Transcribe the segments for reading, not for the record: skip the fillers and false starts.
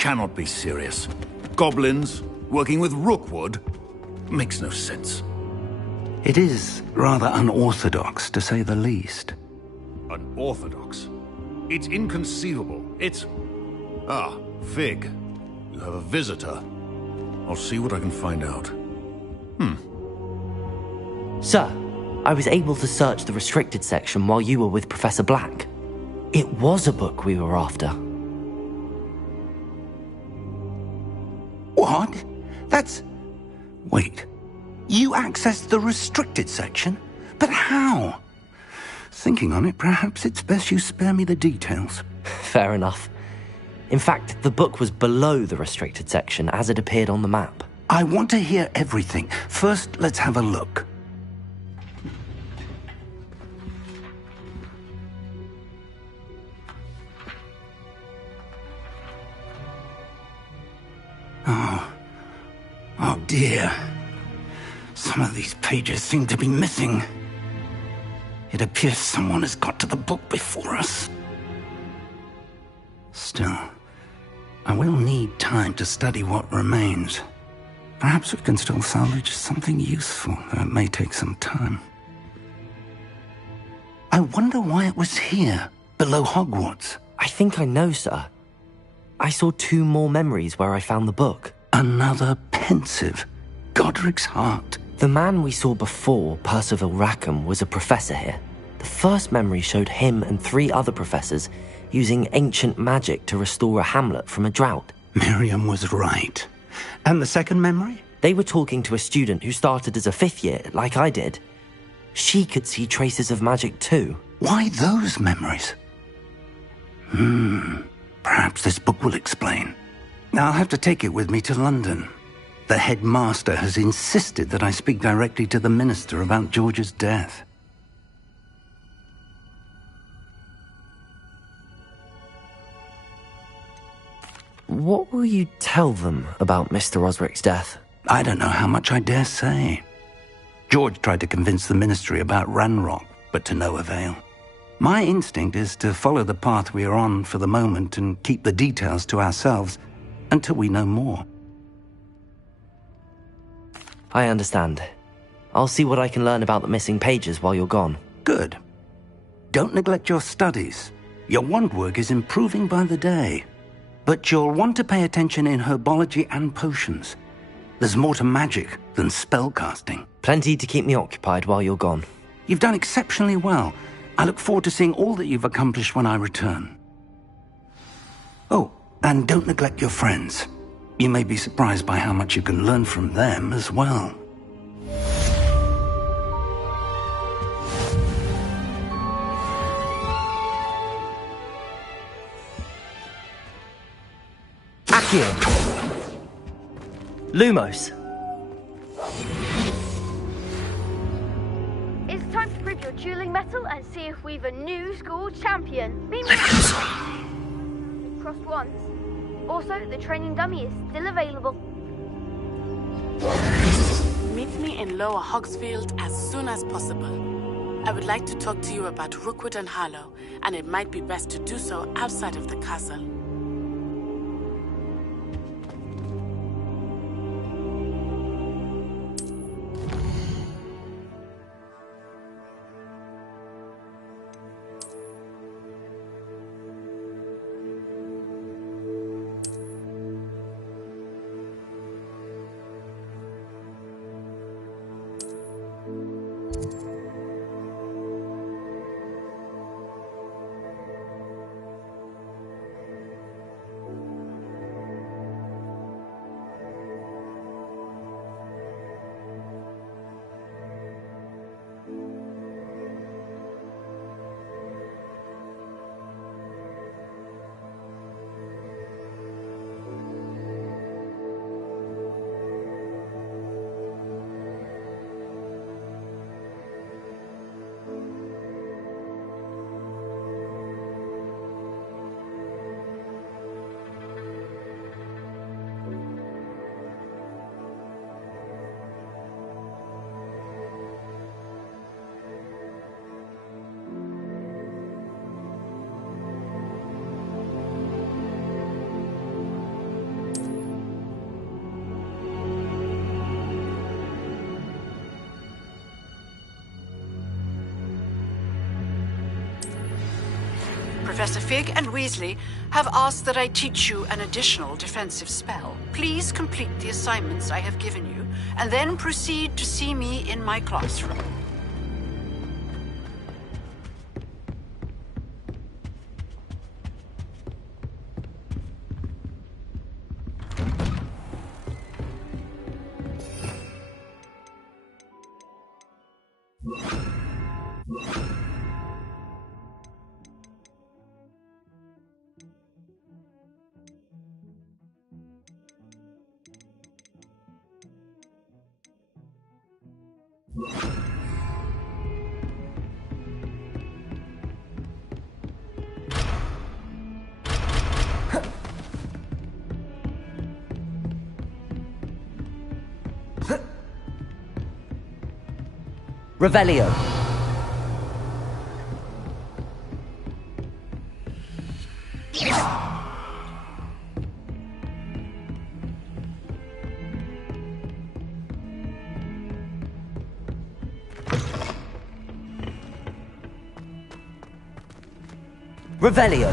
cannot be serious. Goblins working with Rookwood makes no sense. It is rather unorthodox, to say the least. Unorthodox? It's inconceivable. It's... Ah, Fig. You have a visitor. I'll see what I can find out. Sir, I was able to search the restricted section while you were with Professor Black. It was a book we were after. What? That's... Wait. You accessed the restricted section? But how? Thinking on it, perhaps it's best you spare me the details. Fair enough. In fact, the book was below the restricted section as it appeared on the map. I want to hear everything. First, let's have a look. Oh dear. Some of these pages seem to be missing. It appears someone has got to the book before us. Still, I will need time to study what remains. Perhaps we can still salvage something useful, though it may take some time. I wonder why it was here, below Hogwarts. I think I know, sir. I saw 2 more memories where I found the book. Another pensive. Godric's heart. The man we saw before, Percival Rackham, was a professor here. The first memory showed him and 3 other professors using ancient magic to restore a hamlet from a drought. Miriam was right. And the second memory? They were talking to a student who started as a 5th year, like I did. She could see traces of magic too. Why those memories? Perhaps this book will explain. I'll have to take it with me to London. The headmaster has insisted that I speak directly to the minister about George's death. What will you tell them about Mr. Osric's death? I don't know how much I dare say. George tried to convince the ministry about Ranrock, but to no avail. My instinct is to follow the path we are on for the moment and keep the details to ourselves until we know more. I understand. I'll see what I can learn about the missing pages while you're gone. Good. Don't neglect your studies. Your wand work is improving by the day. But you'll want to pay attention in herbology and potions. There's more to magic than spellcasting. Plenty to keep me occupied while you're gone. You've done exceptionally well. I look forward to seeing all that you've accomplished when I return. Oh, and don't neglect your friends. You may be surprised by how much you can learn from them as well. Accio! Lumos! It's time to prove your dueling mettle and see if we've a new school champion. Meet me. Crossed once. Also, the training dummy is still available. Meet me in Lower Hogsfield as soon as possible. I would like to talk to you about Rookwood and Harlow, and it might be best to do so outside of the castle. Professor Fig and Weasley have asked that I teach you an additional defensive spell. Please complete the assignments I have given you, and then proceed to see me in my classroom. Revelio. Revelio.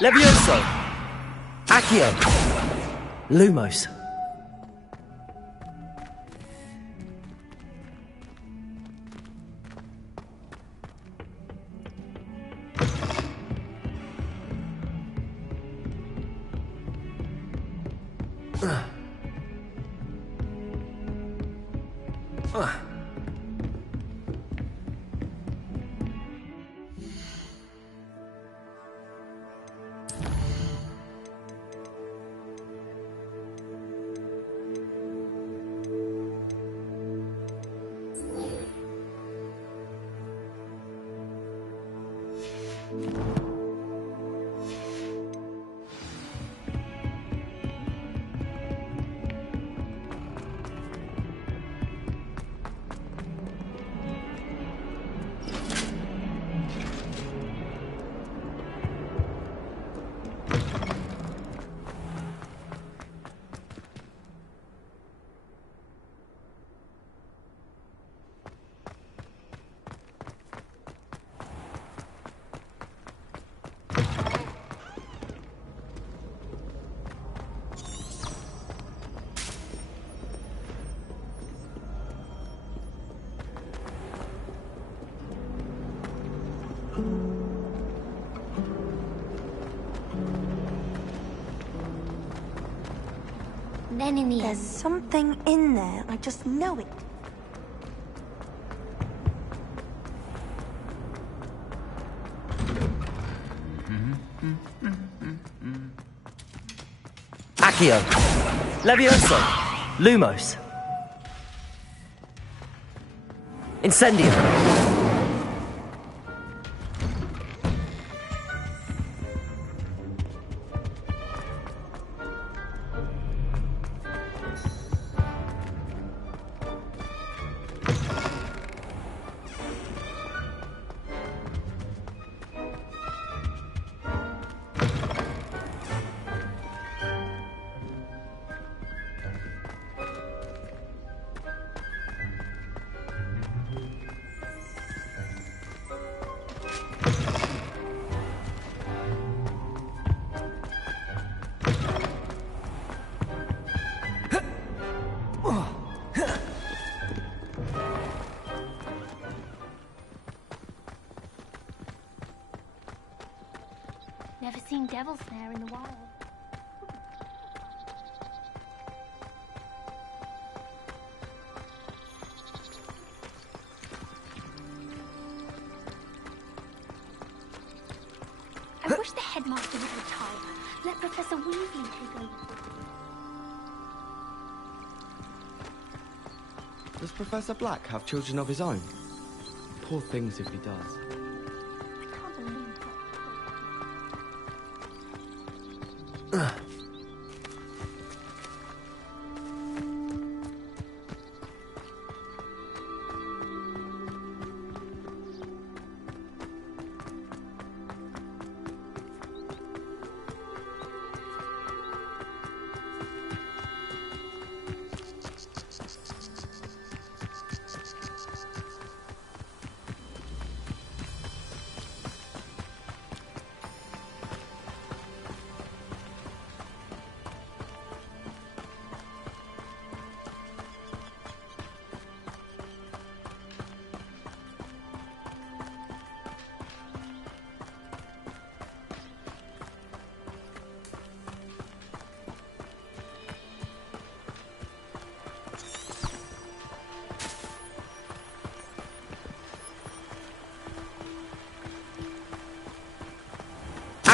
Levioso. Accio. Lumos. There's something in there. I just know it. Accio. Levioso. Lumos. Incendio. Never seen devil snare in the wild. I wish the headmaster would retire. Let Professor Weasley take over. Does Professor Black have children of his own? Poor things if he does. I can't believe that.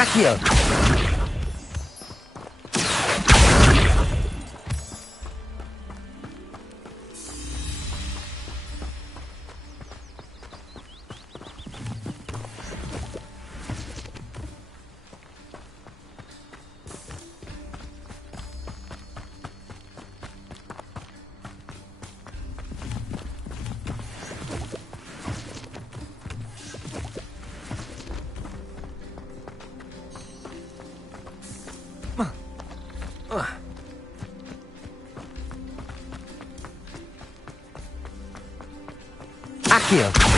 Accio! Accio!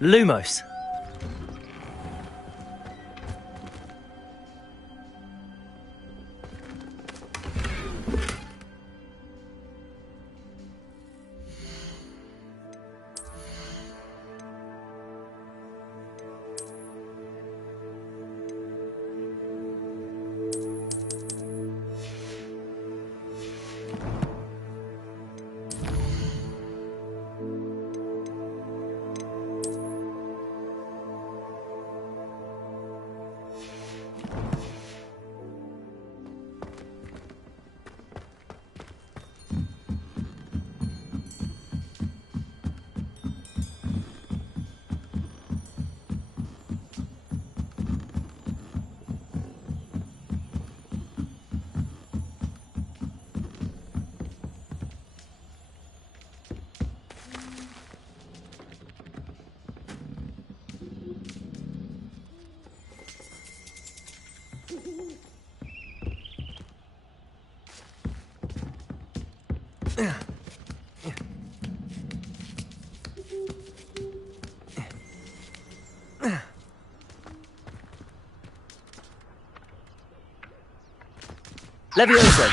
Lumos. Levioso.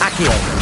Accio.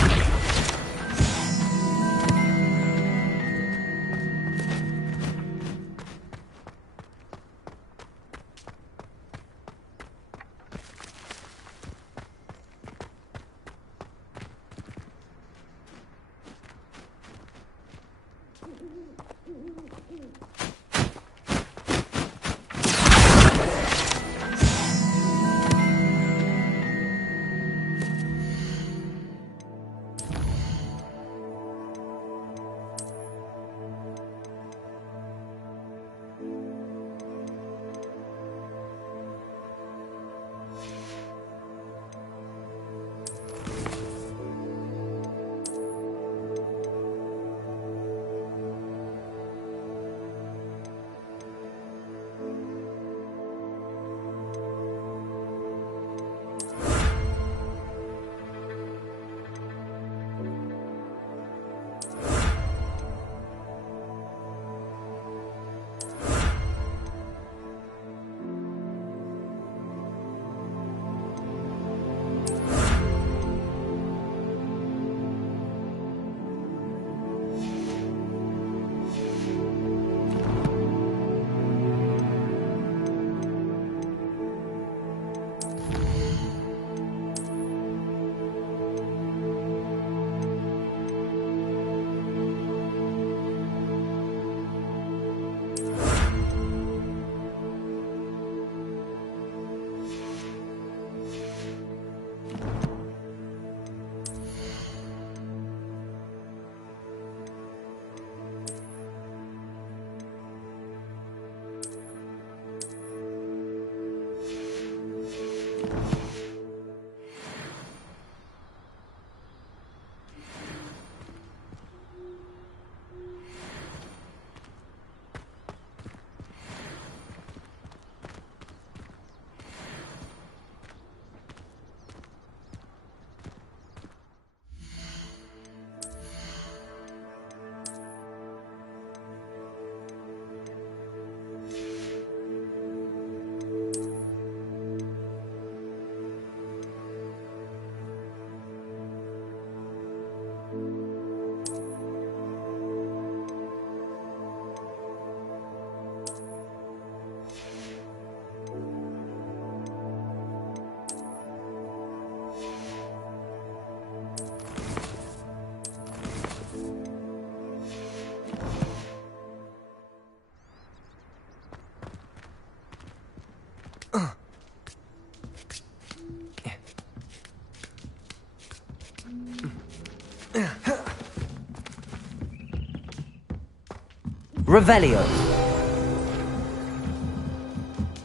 Revelio.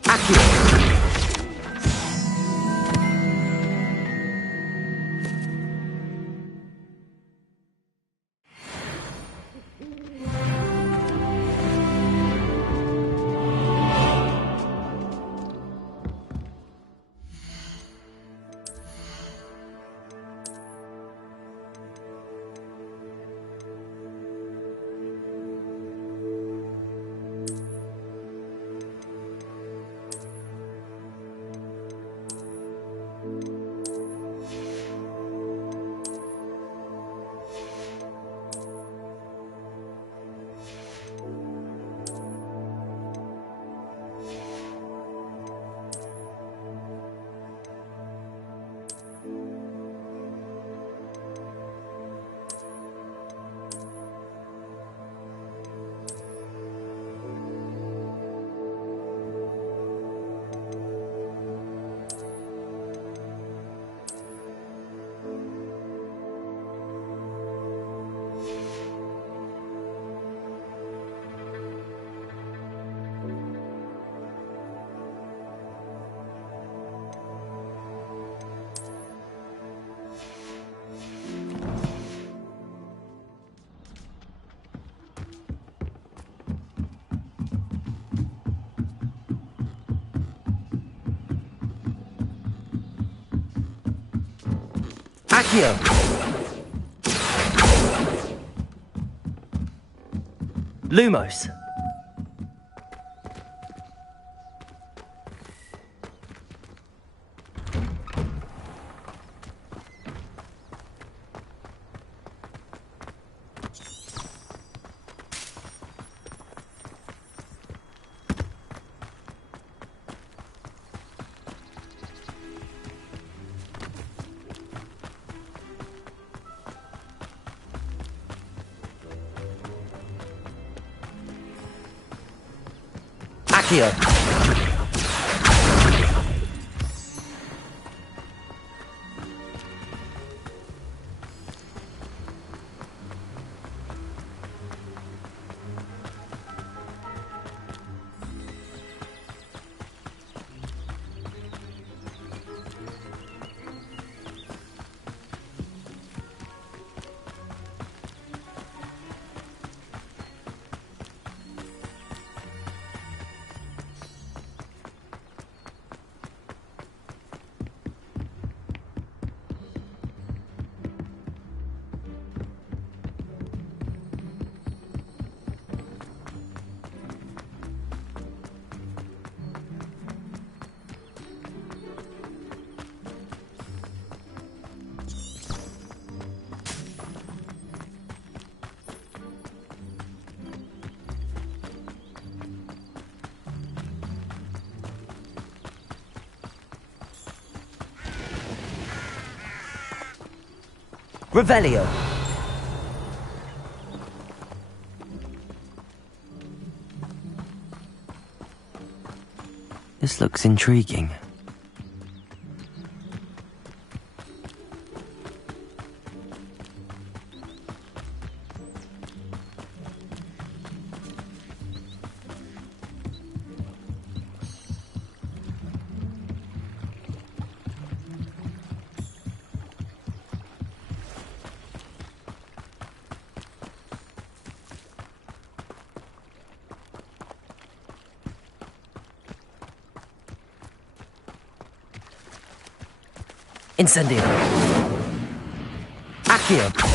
Accio. Accio. Lumos. Accio. Revelio. This looks intriguing. Incendio. Accio.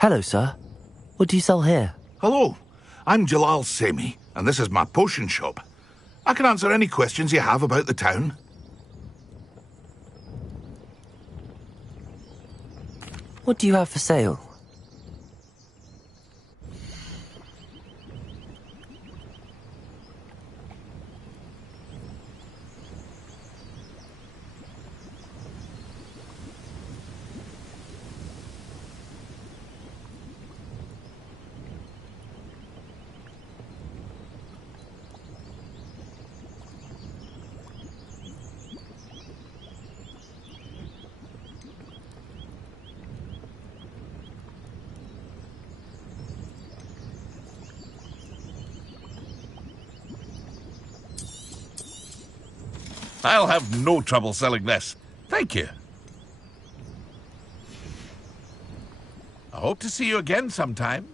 Hello, sir. What do you sell here? Hello, I'm Jalal Semi, and this is my potion shop. I can answer any questions you have about the town. What do you have for sale? I'll have no trouble selling this. Thank you. I hope to see you again sometime.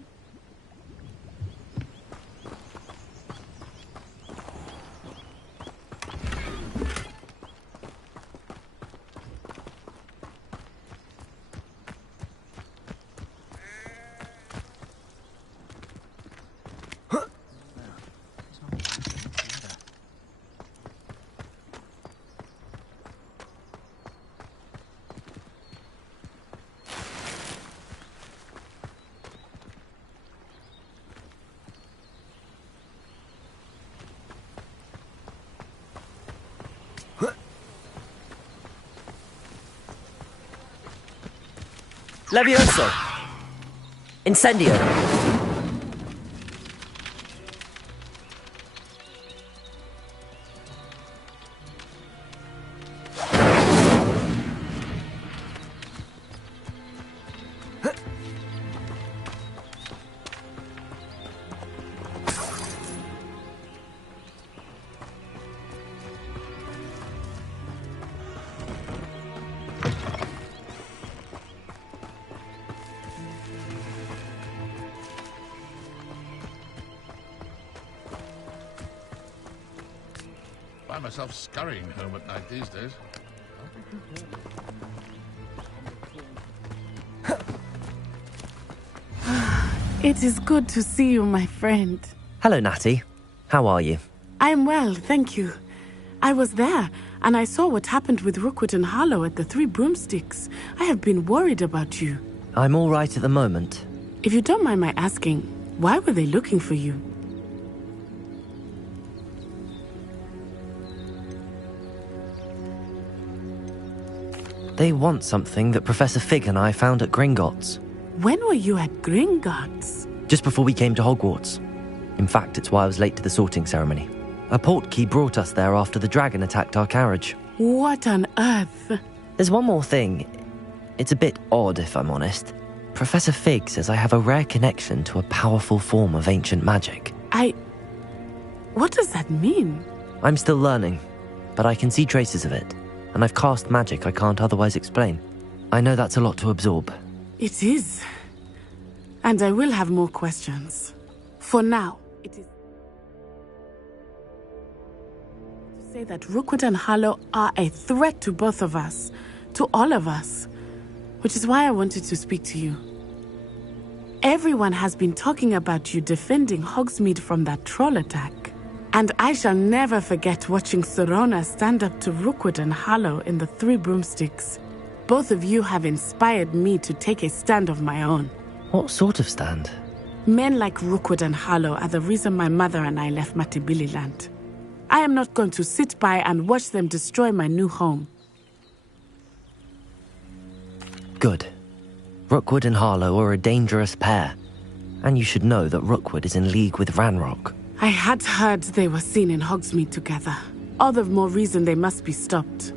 Levioso! Incendio! Find myself scurrying home at night these days. It is good to see you, my friend. Hello, Natty. How are you? I'm well, thank you. I was there, and I saw what happened with Rookwood and Harlow at the Three Broomsticks. I have been worried about you. I'm all right at the moment. If you don't mind my asking, why were they looking for you? They want something that Professor Fig and I found at Gringotts. When were you at Gringotts? Just before we came to Hogwarts. In fact, it's why I was late to the sorting ceremony. A portkey brought us there after the dragon attacked our carriage. What on earth? There's one more thing. It's a bit odd, if I'm honest. Professor Fig says I have a rare connection to a powerful form of ancient magic. What does that mean? I'm still learning, but I can see traces of it. And I've cast magic I can't otherwise explain. I know that's a lot to absorb. It is. And I will have more questions. For now, it is to say that Rookwood and Harlow are a threat to both of us, to all of us, which is why I wanted to speak to you. Everyone has been talking about you defending Hogsmeade from that troll attack. And I shall never forget watching Serona stand up to Rookwood and Harlow in the Three Broomsticks. Both of you have inspired me to take a stand of my own. What sort of stand? Men like Rookwood and Harlow are the reason my mother and I left Matibililand. I am not going to sit by and watch them destroy my new home. Good. Rookwood and Harlow are a dangerous pair. And you should know that Rookwood is in league with Ranrock. I had heard they were seen in Hogsmeade together. All the more reason they must be stopped.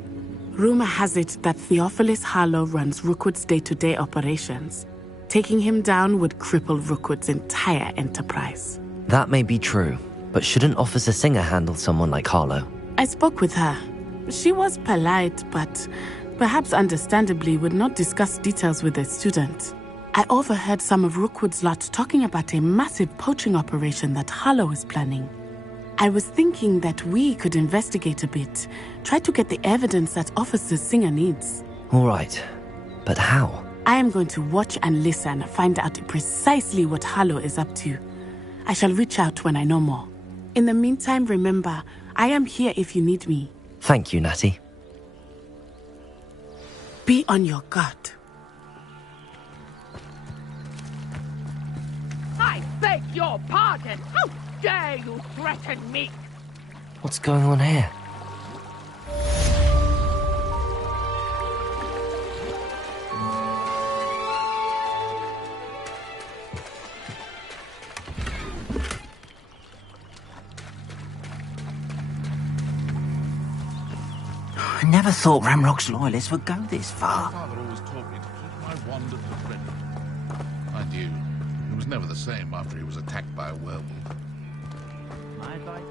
Rumor has it that Theophilus Harlow runs Rookwood's day-to-day operations. Taking him down would cripple Rookwood's entire enterprise. That may be true, but shouldn't Officer Singer handle someone like Harlow? I spoke with her. She was polite, but perhaps understandably would not discuss details with a student. I overheard some of Rookwood's lot talking about a massive poaching operation that Harlow is planning. I was thinking that we could investigate a bit, try to get the evidence that Officer Singer needs. All right, but how? I am going to watch and listen, find out precisely what Harlow is up to. I shall reach out when I know more. In the meantime, remember, I am here if you need me. Thank you, Natty. Be on your guard. your pardon! How dare you threaten me? What's going on here? I never thought Ramrock's loyalists would go this far. My father always taught me to keep my wand at the ready. Mind you, he was never the same after he was attacked by a werewolf. My advice.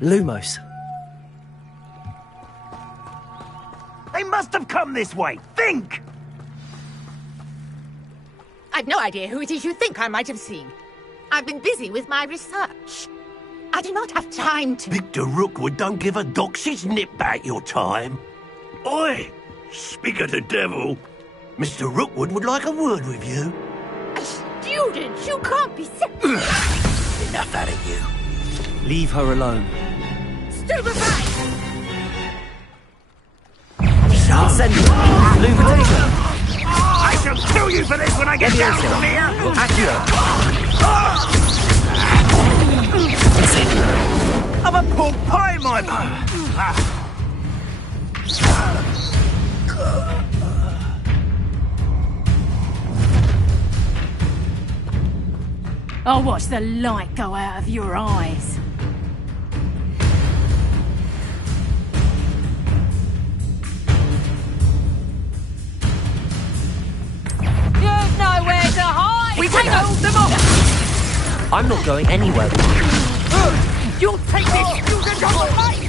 Lumos. They must have come this way. Think! I've no idea who it is you think I might have seen. I've been busy with my research. I do not have time to... Victor Rookwood don't give a doxy's nip back your time. Oi! Speak of the devil. Mr. Rookwood would like a word with you. A student? You can't be sick. Enough out of you. Leave her alone. Stupefy! Send her. Lumitation. I shall kill you for this when I get down from here! Accio. I'm a pork pie, my man! I'll watch the light go out of your eyes. You've nowhere to hide! We can hold them off! I'm not going anywhere. You'll take this student on the light!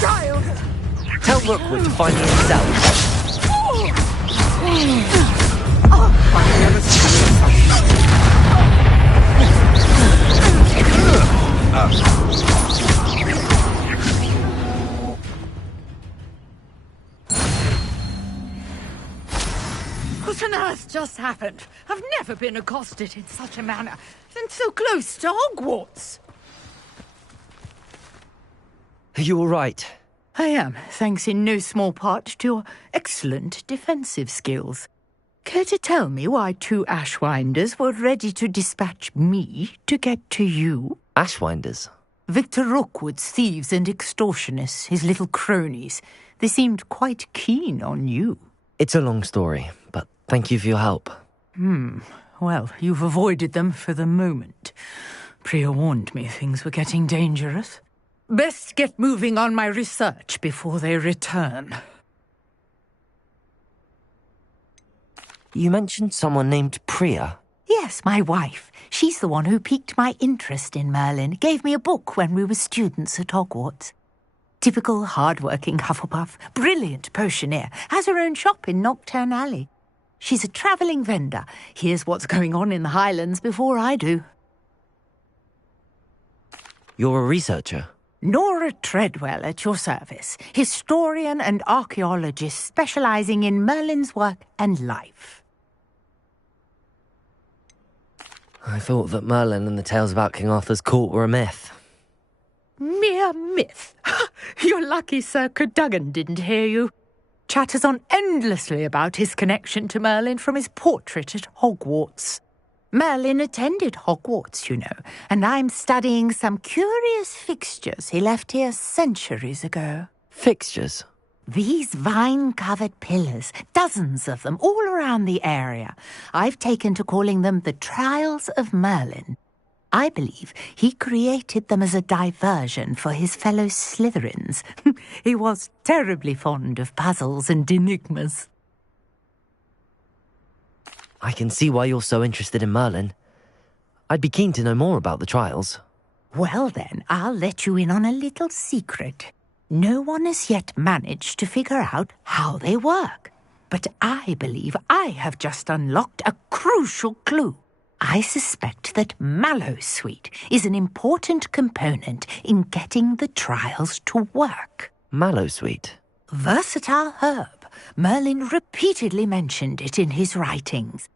Child! Tell Rookwood to find me himself. What on earth just happened? I've never been accosted in such a manner, and so close to Hogwarts. Are you all right? I am, thanks in no small part to your excellent defensive skills. Care to tell me why two Ashwinders were ready to dispatch me to get to you? Ashwinders? Victor Rookwood's thieves and extortionists, his little cronies. They seemed quite keen on you. It's a long story, but thank you for your help. Well, you've avoided them for the moment. Priya warned me things were getting dangerous. Best get moving on my research before they return. You mentioned someone named Priya. Yes, my wife. She's the one who piqued my interest in Merlin. Gave me a book when we were students at Hogwarts. Typical hard-working Hufflepuff. Brilliant potioneer. Has her own shop in Knockturn Alley. She's a travelling vendor. Hears what's going on in the Highlands before I do. You're a researcher? Nora Treadwell at your service. Historian and archaeologist specialising in Merlin's work and life. I thought that Merlin and the tales about King Arthur's court were a myth. Mere myth. You're lucky Sir Cadogan didn't hear you. Chatters on endlessly about his connection to Merlin from his portrait at Hogwarts. Merlin attended Hogwarts, you know, and I'm studying some curious fixtures he left here centuries ago. Fixtures? These vine-covered pillars, dozens of them, all around the area. I've taken to calling them the Trials of Merlin. I believe he created them as a diversion for his fellow Slytherins. He was terribly fond of puzzles and enigmas. I can see why you're so interested in Merlin. I'd be keen to know more about the trials. Well then, I'll let you in on a little secret. No one has yet managed to figure out how they work. But I believe I have just unlocked a crucial clue. I suspect that Mallowsweet is an important component in getting the trials to work. Mallowsweet? Versatile herb. Merlin repeatedly mentioned it in his writings.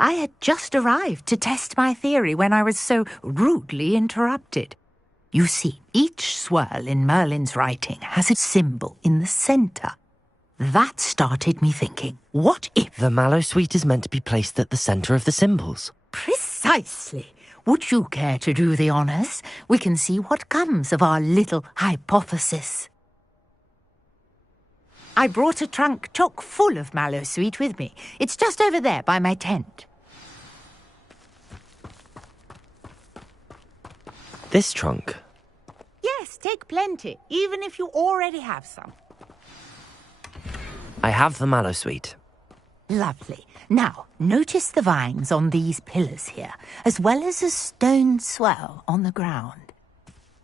I had just arrived to test my theory when I was so rudely interrupted. You see, each swirl in Merlin's writing has a symbol in the centre. That started me thinking, what if... The Mallowsweet is meant to be placed at the centre of the symbols. Precisely. Would you care to do the honours? We can see what comes of our little hypothesis. I brought a trunk chock full of Mallowsweet with me. It's just over there by my tent. This trunk? Yes, take plenty, even if you already have some. I have the Mallowsweet. Lovely. Now, notice the vines on these pillars here, as well as a stone swell on the ground.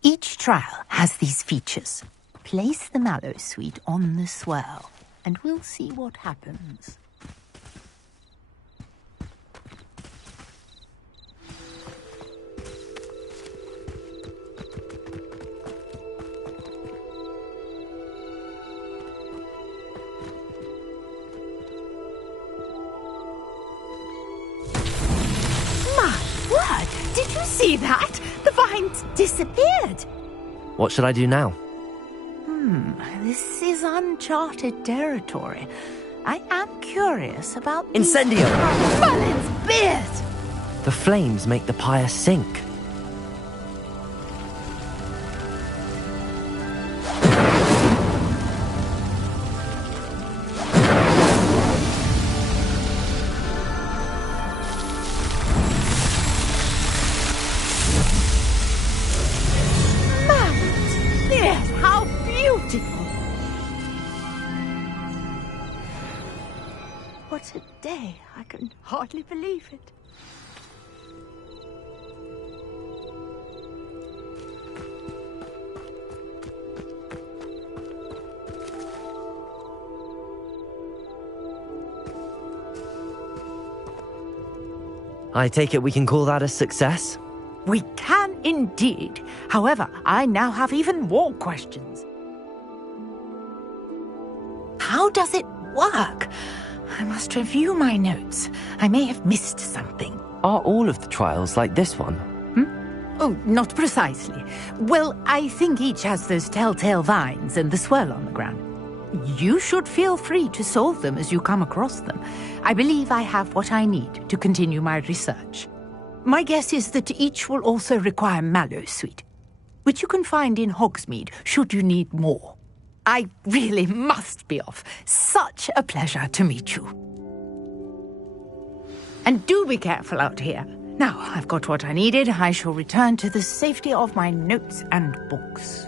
Each trial has these features. Place the Mallowsweet on the swirl, and we'll see what happens. Did you see that? The vines disappeared. What should I do now? This is uncharted territory. I am curious about... Incendio! Merlin's beard! The flames make the pyre sink. What a day. I can hardly believe it. I take it we can call that a success? We can indeed. However, I now have even more questions. How does it work? I must review my notes. I may have missed something. Are all of the trials like this one? Oh, not precisely. Well, I think each has those telltale vines and the swirl on the ground. You should feel free to solve them as you come across them. I believe I have what I need to continue my research. My guess is that each will also require Mallowsweet, which you can find in Hogsmeade should you need more. I really must be off. Such a pleasure to meet you. And do be careful out here. Now, I've got what I needed. I shall return to the safety of my notes and books.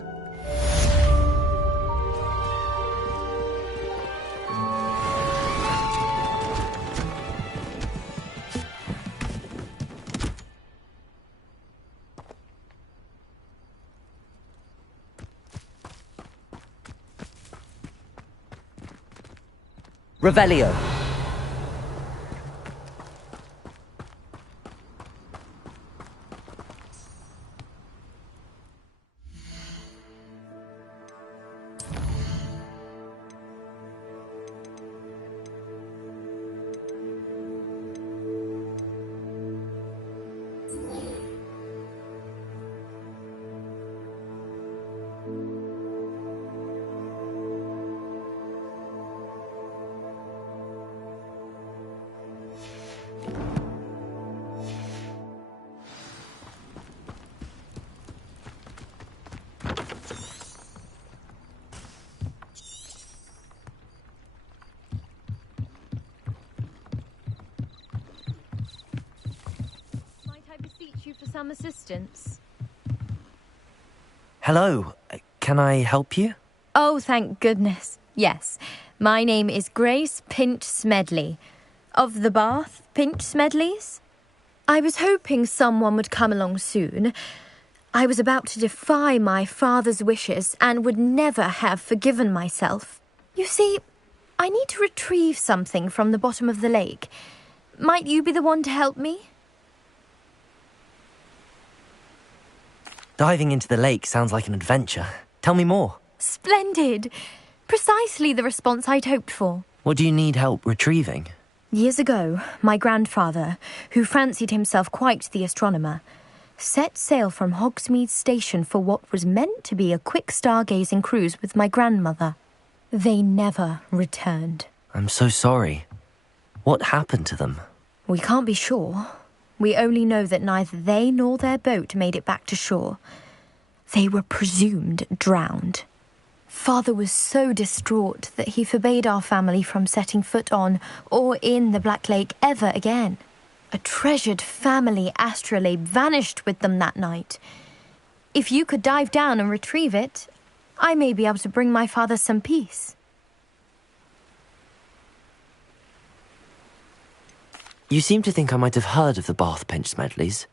Revelio. you for some assistance? Hello, can I help you? Oh, thank goodness. Yes, my name is Grace Pinch Smedley, of the Bath Pinch Smedleys. I was hoping someone would come along soon. I was about to defy my father's wishes and would never have forgiven myself. You see, I need to retrieve something from the bottom of the lake. Might you be the one to help me? Diving into the lake sounds like an adventure. Tell me more. Splendid! Precisely the response I'd hoped for. What do you need help retrieving? Years ago, my grandfather, who fancied himself quite the astronomer, set sail from Hogsmeade Station for what was meant to be a quick stargazing cruise with my grandmother. They never returned. I'm so sorry. What happened to them? We can't be sure. We only know that neither they nor their boat made it back to shore. They were presumed drowned. Father was so distraught that he forbade our family from setting foot on or in the Black Lake ever again. A treasured family astrolabe vanished with them that night. If you could dive down and retrieve it, I may be able to bring my father some peace. You seem to think I might have heard of the Bath Pinch Smedleys.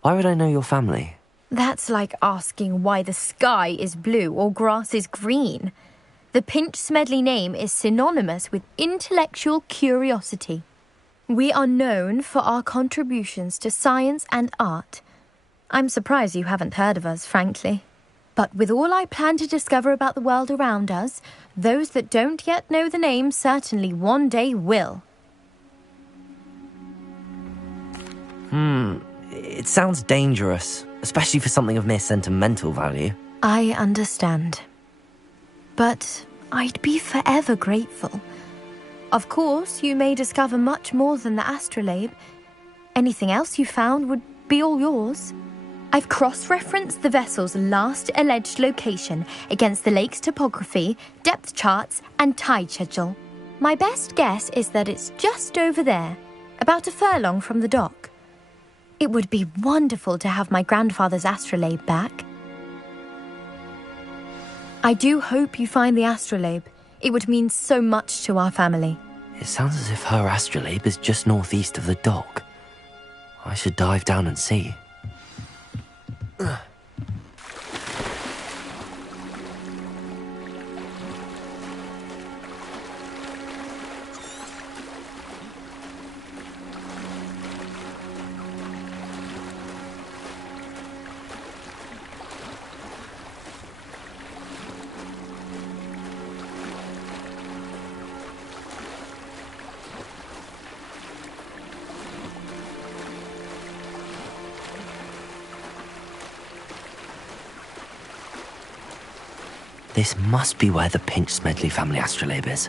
Why would I know your family? That's like asking why the sky is blue or grass is green. The Pinch Smedley name is synonymous with intellectual curiosity. We are known for our contributions to science and art. I'm surprised you haven't heard of us, frankly. But with all I plan to discover about the world around us, those that don't yet know the name certainly one day will. It sounds dangerous, especially for something of mere sentimental value. I understand. But I'd be forever grateful. Of course, you may discover much more than the astrolabe. Anything else you found would be all yours. I've cross-referenced the vessel's last alleged location against the lake's topography, depth charts, and tide schedule. My best guess is that it's just over there, about a furlong from the dock. It would be wonderful to have my grandfather's astrolabe back. I do hope you find the astrolabe. It would mean so much to our family. It sounds as if her astrolabe is just northeast of the dock. I should dive down and see. This must be where the Pinch Smedley family astrolabe is.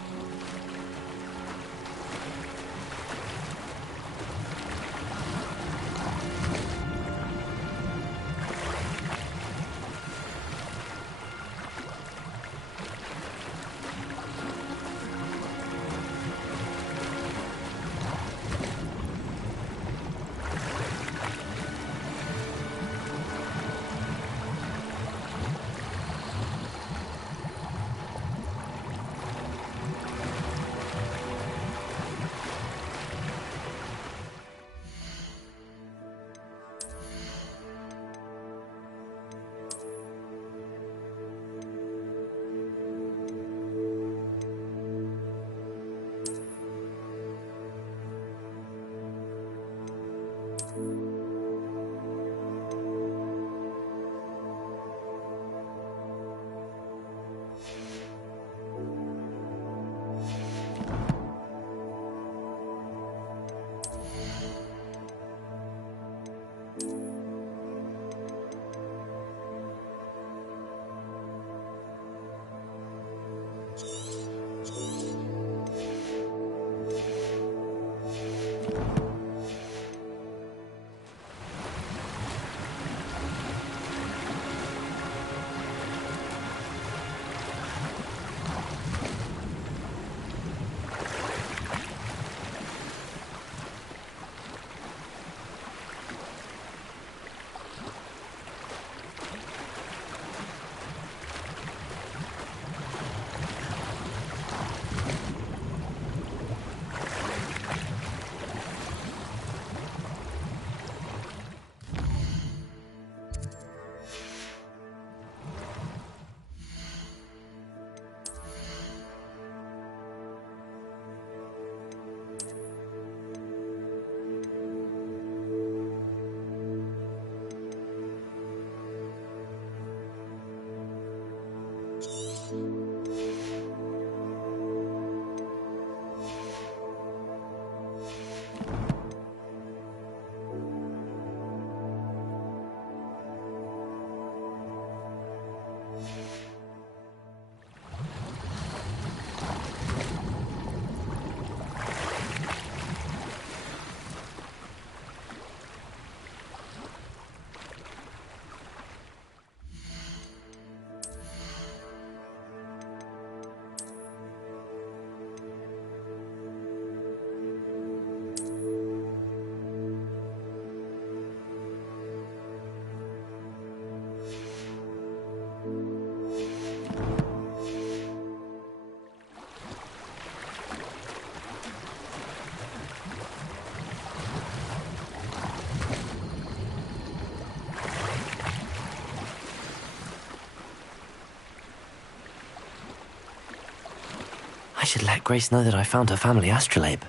I should let Grace know that I found her family astrolabe.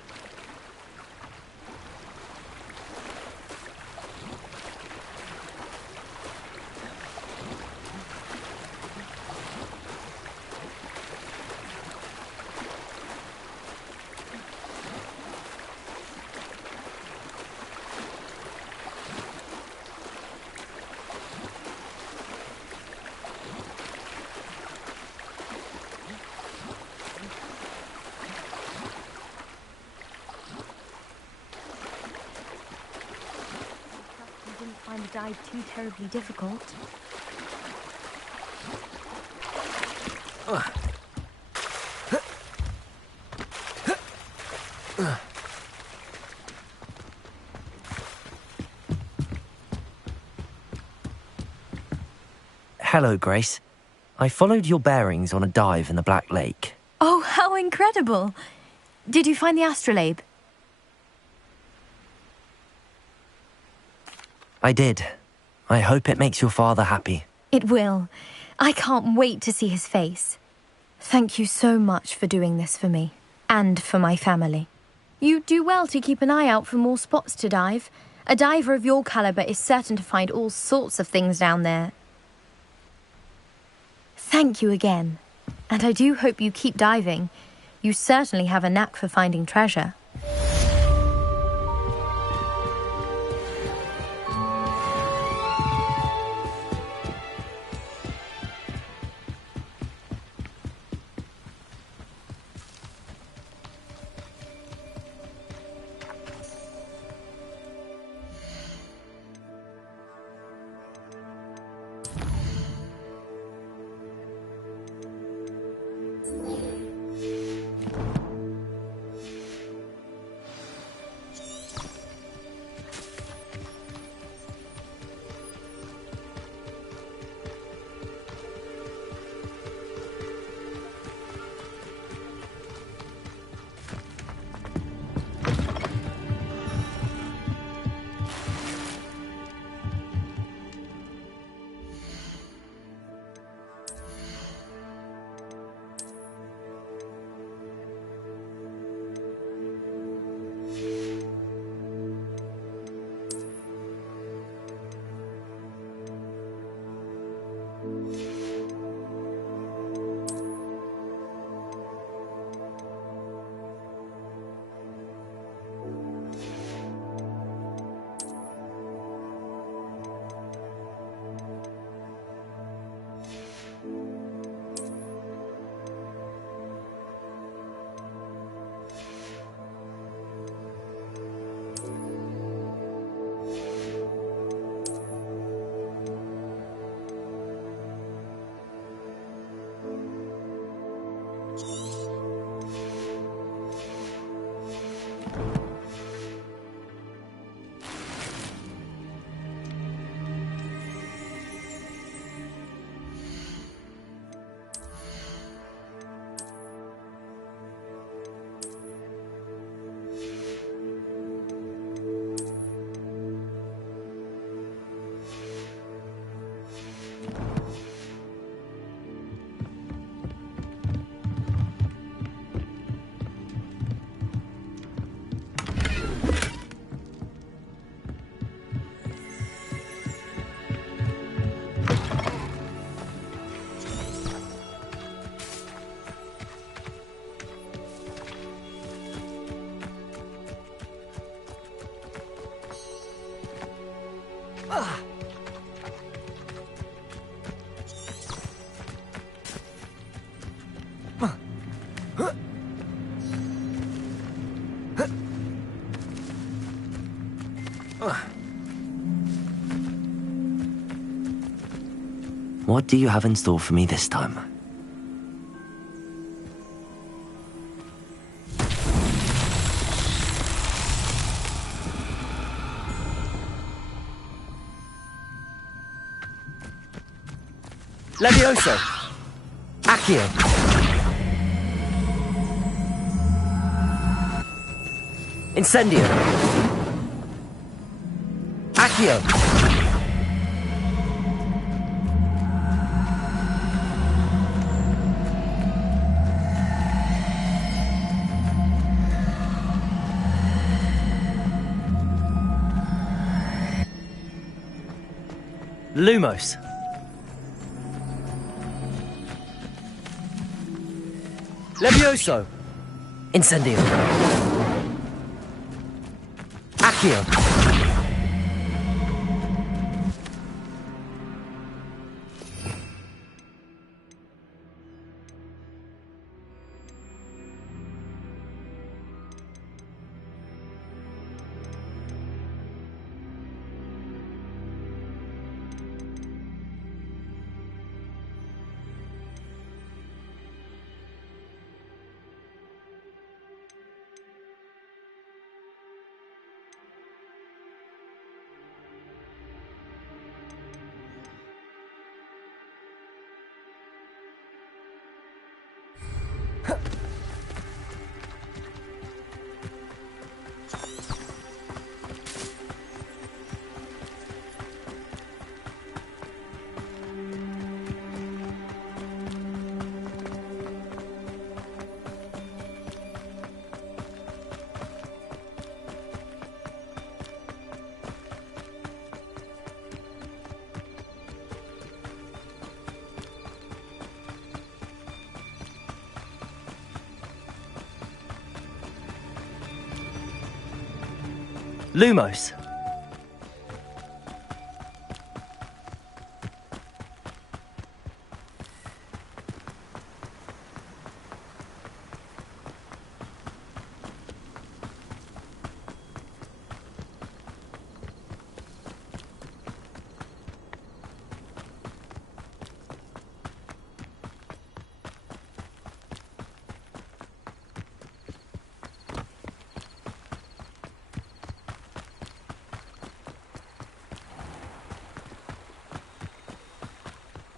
Find the dive too terribly difficult. Hello, Grace. I followed your bearings on a dive in the Black Lake. Oh, how incredible! Did you find the astrolabe? I did. I hope it makes your father happy. It will. I can't wait to see his face. Thank you so much for doing this for me, and for my family. You do well to keep an eye out for more spots to dive. A diver of your caliber is certain to find all sorts of things down there. Thank you again. And I do hope you keep diving. You certainly have a knack for finding treasure. What do you have in store for me this time? Levioso! Accio! Incendio! Accio! Lumos. Levioso. Incendio. Accio. Lumos.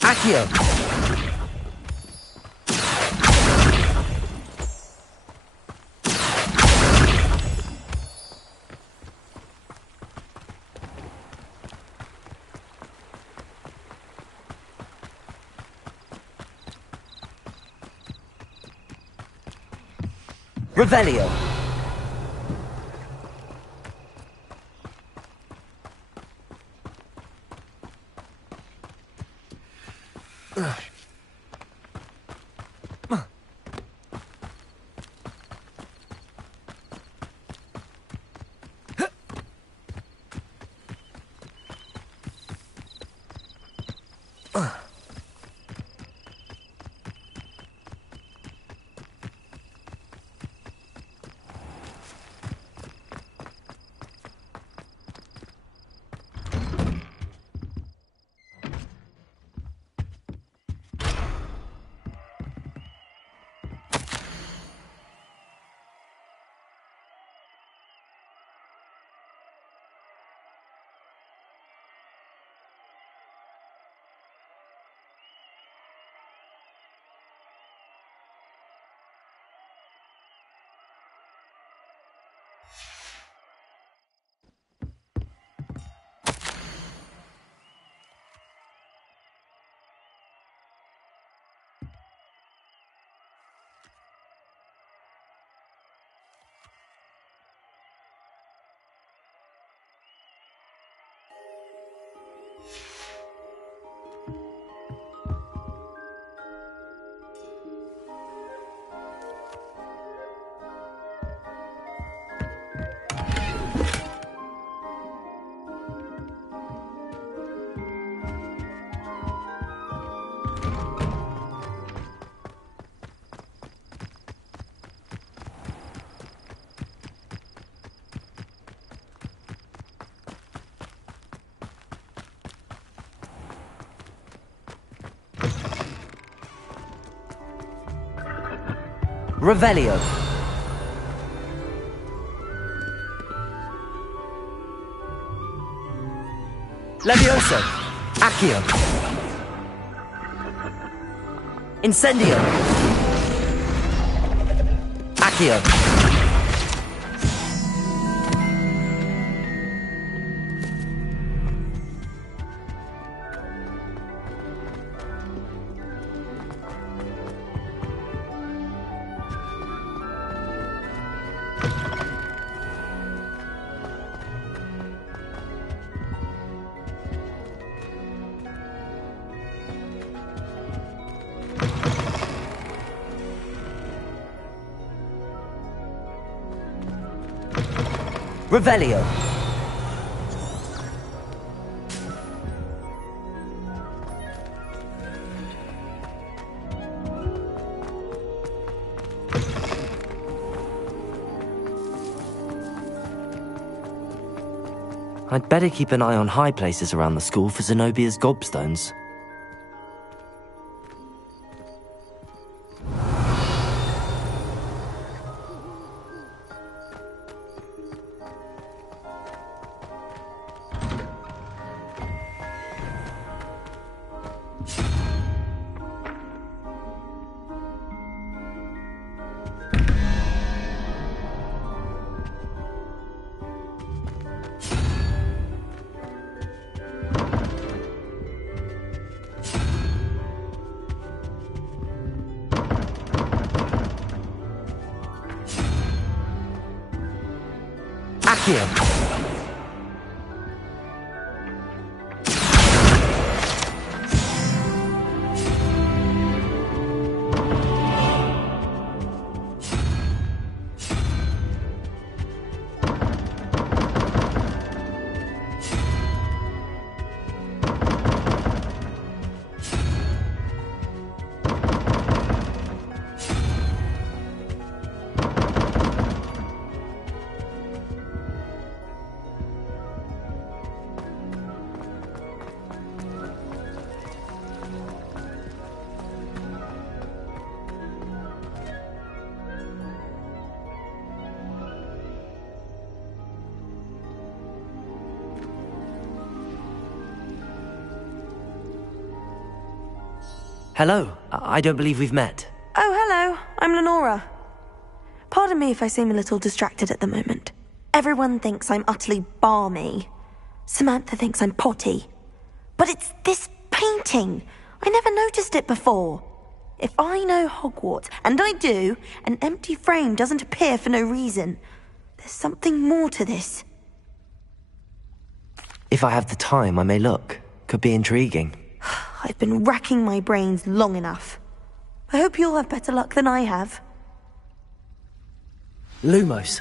Accio. Revelio. Revelio. Levioso. Accio. Incendio. Accio. Revelio. I'd better keep an eye on high places around the school for Zenobia's gobstones. Accio. Hello, I don't believe we've met. Oh, hello. I'm Lenora. Pardon me if I seem a little distracted at the moment. Everyone thinks I'm utterly balmy. Samantha thinks I'm potty. But it's this painting. I never noticed it before. If I know Hogwarts, and I do, an empty frame doesn't appear for no reason. There's something more to this. If I have the time, I may look. Could be intriguing. I've been racking my brains long enough. I hope you'll have better luck than I have. Lumos.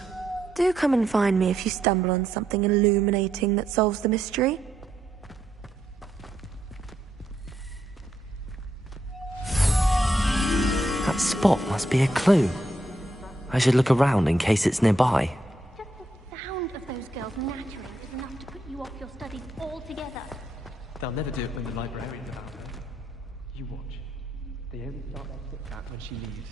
Do come and find me if you stumble on something illuminating that solves the mystery. That spot must be a clue. I should look around in case it's nearby. Just the sound of those girls nattering is enough to put you off your studies altogether. They'll never do it when the librarian's about her. You watch. They only start their chit-chat when she leaves.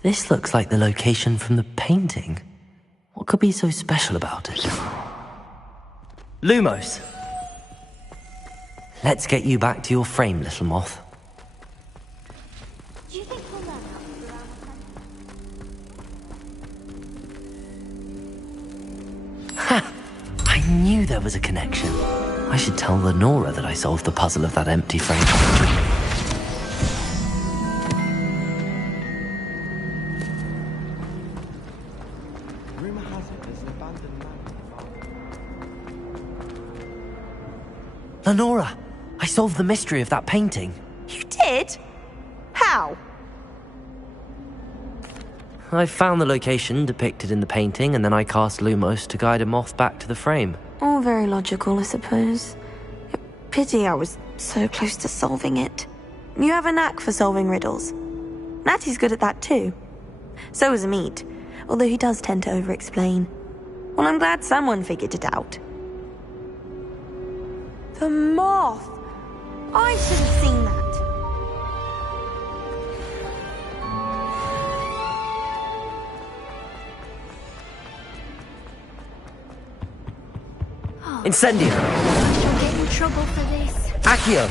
This looks like the location from the painting. What could be so special about it? Lumos! Let's get you back to your frame, little moth. Do you think we'll learn how to figure out Ha! I knew there was a connection. I should tell Lenora that I solved the puzzle of that empty frame. Rumor has it there's an abandoned man. Lenora! I solved the mystery of that painting. You did? How? I found the location depicted in the painting, and then I cast Lumos to guide a moth back to the frame. All very logical, I suppose. Pity I was so close to solving it. You have a knack for solving riddles. Natty's good at that too. So is Amit, although he does tend to over-explain. Well, I'm glad someone figured it out. The moth! I should have seen that. Incendio. You'll get in trouble for this. Accio.